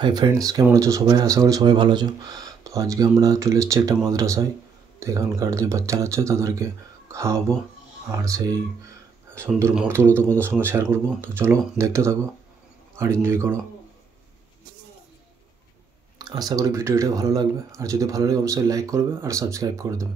Hi friends, কেমন আছো সবাই? আশা করি সবাই ভালো আছো। তো আজকে আমরা চলে এসেছি একটা মাদ্রাসায়। তো এখানকার যে বাচ্চারা আছে তাদেরকে খাওয়াবো আর সেই সুন্দর মুহূর্তগুলো তোমাদের সঙ্গে শেয়ার করবো। তো চলো দেখতে থাকো আর এনজয় করো। আশা করি ভিডিওটা ভালো লাগবে, আর যদি ভালো লাগে অবশ্যই লাইক করবে আর সাবস্ক্রাইব করে দেবে।